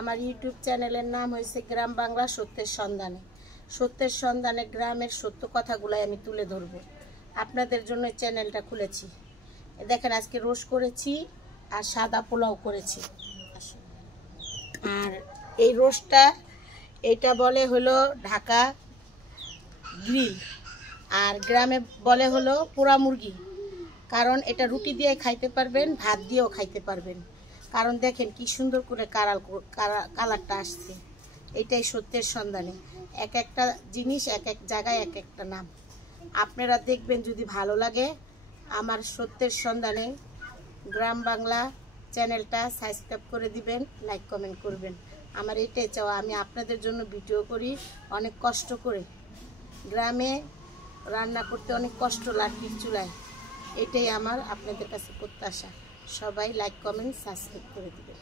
আমার ইউটিউব চ্যানেলের নাম হয়েছে গ্রাম বাংলা সত্যের সন্ধানে। সত্যের সন্ধানে গ্রামের সত্য কথাগুলাই আমি তুলে ধরবো। আপনাদের জন্য চ্যানেলটা খুলেছি। দেখেন আজকে রোস্ট করেছি আর সাদা পোলাও করেছি। আর এই রোস্টটা এটা বলে হলো ঢাকা গ্রিল, আর গ্রামে বলে হলো পোড়া মুরগি। কারণ এটা রুটি দিয়ে খাইতে পারবেন, ভাত দিয়েও খাইতে পারবেন। কারণ দেখেন কি সুন্দর করে কালারটা আসছে। এটাই সত্যের সন্ধানে। এক একটা জিনিস এক এক জায়গায় এক একটা নাম। আপনারা দেখবেন, যদি ভালো লাগে আমার সত্যের সন্ধানে গ্রাম বাংলা চ্যানেলটা সাবস্ক্রাইব করে দিবেন, লাইক কমেন্ট করবেন। আমার এটাই চাওয়া। আমি আপনাদের জন্য ভিডিও করি অনেক কষ্ট করে। গ্রামে রান্না করতে অনেক কষ্ট, লাঠির চুলায়। এটাই আমার আপনাদের কাছে প্রত্যাশা। সবাই লাইক কমেন্ট সাবস্ক্রাইব করে দিবেন।